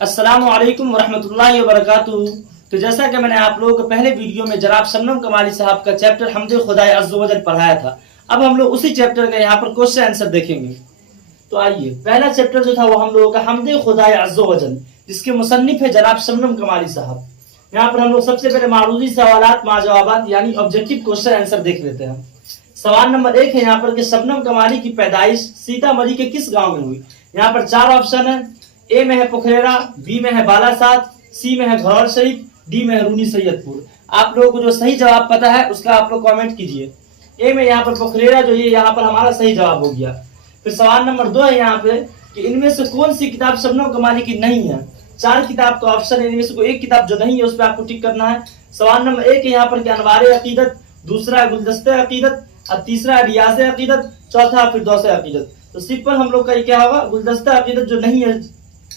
السلام علیکم ورحمۃ اللہ وبرکاتہ۔ تو جیسا کہ میں نے آپ لوگوں کو پہلے ویڈیو میں جناب شبنم کمالی صاحب کا چیپٹر حمد خدائے عز و جل پڑھایا تھا، اب ہم لوگ اسی چیپٹر کا یہاں پر کوشچن آنسر دیکھیں گے۔ تو آئیے، پہلا چیپٹر جو تھا وہ ہم لوگوں کا حمد خدائے عز و جل، جس کے مصنف ہے جناب شبنم کمالی صاحب۔ یہاں پر ہم لوگ سب سے پہلے معروضی سوالات مع جوابات یعنی آبجیکٹو کوشچن آنسر دیکھ لیتے ہیں۔ سوال نمبر 1 ہے یہاں پر کہ شبنم کمالی کی پیدائش سیتامڑھی کے کس گاؤں میں ہوئی؟ یہاں پر 4 آپشن ہیں، اے میں ہے پکھریرا، بی میں ہے بالاسات، سی میں ہے گھرور شریف، ڈی میں ہے رونی سید پور۔ آپ لوگوں کو جو صحیح جواب پتا ہے اس کا آپ لوگ کامنٹ کیجئے۔ اے میں یہاں پر پکھریرا جو یہ یہاں پر ہمارا صحیح جواب ہو گیا۔ پھر سوال نمبر 2 ہے یہاں پہ کہ ان میں سے کون سی کتاب شبنم کمالی کی نہیں ہے؟ 4 کتاب کا آپشن ہے، ان میں سے کوئی ایک کتاب جو نہیں ہے اس پہ آپ کو ٹک کرنا ہے۔ سوال نمبر 1 ہے یہاں پر کہ انوار عقیدت، دوسرا ہے گلدستہ عقیدت، اور تیسرا ہے ریاض عقیدت، چوتھا فردوس عقیدت۔ تو سمپل ہم لوگ کا یہ کیا ہوگا؟ گلدستہ عقیدت جو نہیں ہے،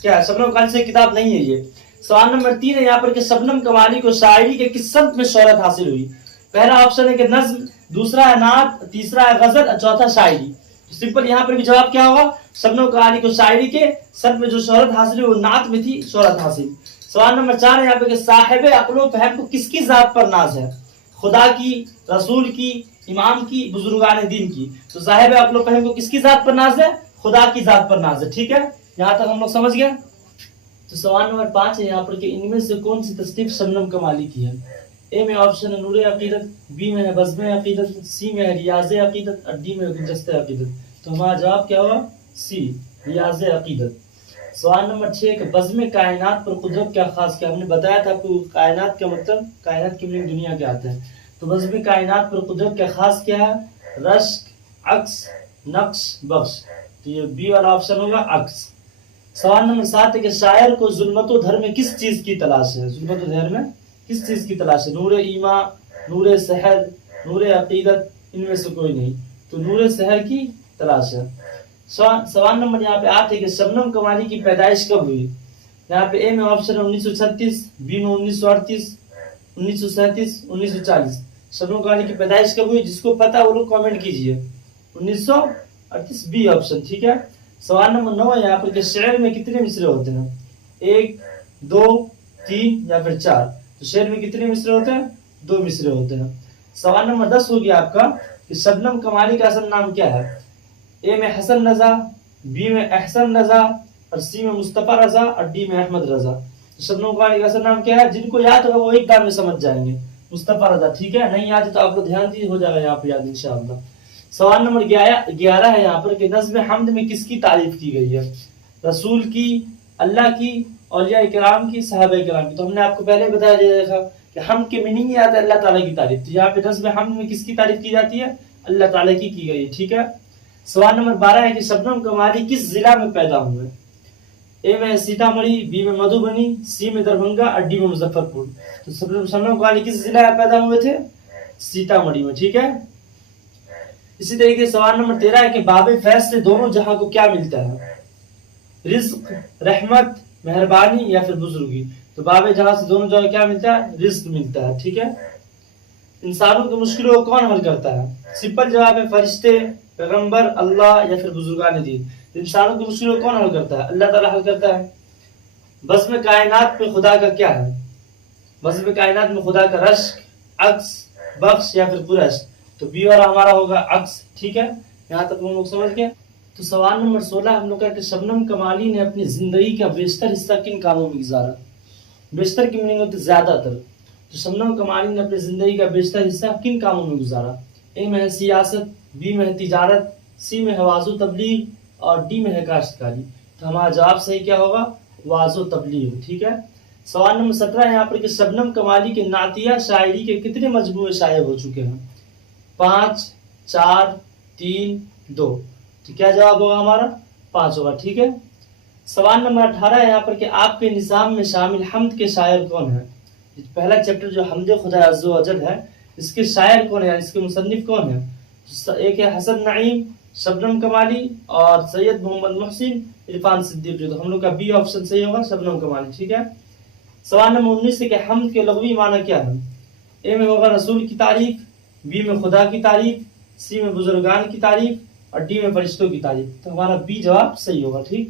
کیا ہے شبنم کمالی سے کتاب نہیں ہے یہ۔ سوال نمبر 3 ہے یہاں پر کہ شبنم کمالی کو شاعری کے کس صنف میں شہرت حاصل ہوئی؟ پہلا آپشن ہے کہ نظم، دوسرا ہے نعت، تیسرا ہے غزل اور چوتھا شاعری۔ سمپل یہاں پر بھی جواب کیا ہوگا؟ شبنم کمالی کو شاعری کے صنف میں جو شہرت حاصل ہوئی وہ نعت میں تھی شہرت حاصل۔ سوال نمبر 4 ہے یہاں پہ کہ صاحب عقل و فہم کو کس کی ذات پر ناز ہے؟ خدا کی، رسول کی، امام کی، بزرگان دین کی۔ تو صاحب عقل و فہم کو کس کی ذات پر ناز ہے؟ خدا کی ذات پر ناز ہے۔ ٹھیک ہے، یہاں تک ہم لوگ سمجھ گئے۔ تو سوال نمبر 5 ہے یہاں پر کہ ان میں سے کون سی تصنیف شبنم کمالی کی ہے؟ اے میں آپشن ہے نور عقیدت، بی میں ہے بزم عقیدت، سی میں ہے ریاض عقیدت اور ڈی میں ہے گلدستہ عقیدت۔ تو ہمارا جواب کیا ہوگا؟ سی، ریاض عقیدت۔ سوال نمبر 6 کہ بزم کائنات پر قدرت کیا خاص کیا؟ ہم نے بتایا تھا کہ کائنات کا مطلب کائنات کی میننگ دنیا کے آتے ہیں۔ تو بزم کائنات پر قدرت کا خاص کیا ہے؟ رشک، عکس، نقش، بخش۔ تو یہ بی والا آپشن ہوگا، عکس۔ سوال نمبر 7 ہے کہ شاعر کو ظلمت و دھر میں کس چیز کی تلاش ہے؟ ظلمت و دھر میں کس چیز کی تلاش ہے؟ نور ایمان، نور سحر، نور عقیدت، ان میں سے کوئی نہیں۔ تو نور سحر کی تلاش ہے۔ سوال نمبر یہاں پہ 8 ہے کہ شبنم کمالی کی پیدائش کب ہوئی؟ یہاں پہ اے میں آپشن ہے 1936، بی میں 1938، 1937، 1940۔ شبنم کمالی کی پیدائش کب ہوئی؟ جس کو پتا وہ لوگ کامنٹ کیجئے۔ 1938 بی آپشن۔ ٹھیک ہے۔ سوال نمبر 9 ہے یہاں پر کہ شعر میں کتنے مصرے ہوتے ہیں؟ 1، 2، 3 یا پھر 4۔ تو شعر میں کتنے مصرے ہوتے ہیں؟ 2 مصرے ہوتے ہیں۔ سوال نمبر 10 ہو گیا آپ کا کہ شبنم کمالی کا اصل نام کیا ہے؟ اے میں حسن رضا، بی میں احسن رضا اور سی میں مصطفیٰ رضا اور ڈی میں احمد رضا۔ تو شبنم کمالی کا اصل نام کیا ہے؟ جن کو یاد ہوگا وہ ایک بار میں سمجھ جائیں گے، مصطفیٰ رضا۔ ٹھیک ہے، نہیں یاد ہے تو آپ کو دھیان دیجیے، ہو جائے گا یہاں پہ یاد انشاءاللہ۔ سوال نمبر 11 ہے یہاں پر کہ نظم حمد میں کس کی تعریف کی گئی ہے؟ رسول کی، اللہ کی، اولیاء کرام کی، صحابہ کرام کی۔ تو ہم نے آپ کو پہلے بتایا دیا تھا کہ حمد کے میننگ یہ آتا ہے اللہ تعالیٰ کی تعریف۔ تو یہاں پہ نظم حمد میں کس کی تعریف کی جاتی ہے؟ اللہ تعالیٰ کی گئی ہے۔ ٹھیک ہے۔ سوال نمبر 12 ہے کہ شبنم کمالی کس ضلع میں پیدا ہوئے؟ اے میں سیتامڑھی، بی میں مدھوبنی، سی میں دربھنگا اور ڈی میں مظفر پور۔ تو شبنم کمالی کس ضلع میں پیدا ہوئے تھے؟ سیتامڑھی میں۔ ٹھیک ہے۔ اسی طریقے سوال نمبر 13 ہے کہ باب فیض سے دونوں جہاں کو کیا ملتا ہے؟ رزق، رحمت، مہربانی یا پھر بزرگی۔ تو باب جہاں سے دونوں جہاں کیا ملتا ہے؟ رزق ملتا ہے۔ ٹھیک ہے۔ انسانوں کی مشکلوں کو کون حل کرتا ہے؟ سمپل جواب ہے فرشتے، پیغمبر، اللہ یا پھر بزرگان دین۔ انسانوں کی مشکلوں کو کون حل کرتا ہے؟ اللہ تعالیٰ حل کرتا ہے۔ بزم کائنات میں خدا کا کیا ہے؟ بزم کائنات میں خدا کا رشک، عکس، بخش یا پھر پرش۔ تو بی والا ہمارا ہوگا عکس۔ ٹھیک ہے، یہاں تک ہم لوگ سمجھ گئے۔ تو سوال نمبر 16 ہم لوگ کا کہ شبنم کمالی نے اپنی زندگی کا بیشتر حصہ کن کاموں میں گزارا؟ بیشتر کی میننگ ہوتی ہے زیادہ تر۔ تو شبنم کمالی نے اپنی زندگی کا بیشتر حصہ کن کاموں میں گزارا؟ اے میں ہے سیاست، بی میں ہے تجارت، سی میں ہے وعظ و تبلیغ اور ڈی میں ہے کاشتکاری۔ تو ہمارا جواب صحیح کیا ہوگا؟ وعظ و تبلیغ۔ ٹھیک ہے۔ سوال نمبر 17 ہے یہاں پر کہ شبنم کمالی کے نعتیہ شاعری کے کتنے مجموعے شائع ہو چکے ہیں؟ 5، 4، 3، 2۔ تو کیا جواب ہوگا ہمارا؟ 5 ہوگا۔ ٹھیک ہے۔ سوال نمبر 18 ہے یہاں پر کہ آپ کے نظام میں شامل حمد کے شاعر کون ہیں؟ پہلا چیپٹر جو حمد خدا عز و جل ہے اس کے شاعر کون ہیں، اس کے مصنف کون ہیں؟ ایک ہے حسن نعیم، شبنم کمالی اور سید محمد محسن، عرفان صدیقی۔ تو ہم لوگ کا بی آپشن صحیح ہوگا، شبنم کمالی۔ ٹھیک ہے۔ سوال نمبر 19 ہے کہ حمد کے لغوی معنی کیا ہے؟ اے میں ہوگا رسول کی تعریف، بی میں خدا کی تعریف، سی میں بزرگان کی تعریف اور ڈی میں فرشتوں کی تعریف۔ تو ہمارا بی جواب صحیح ہوگا۔ ٹھیک۔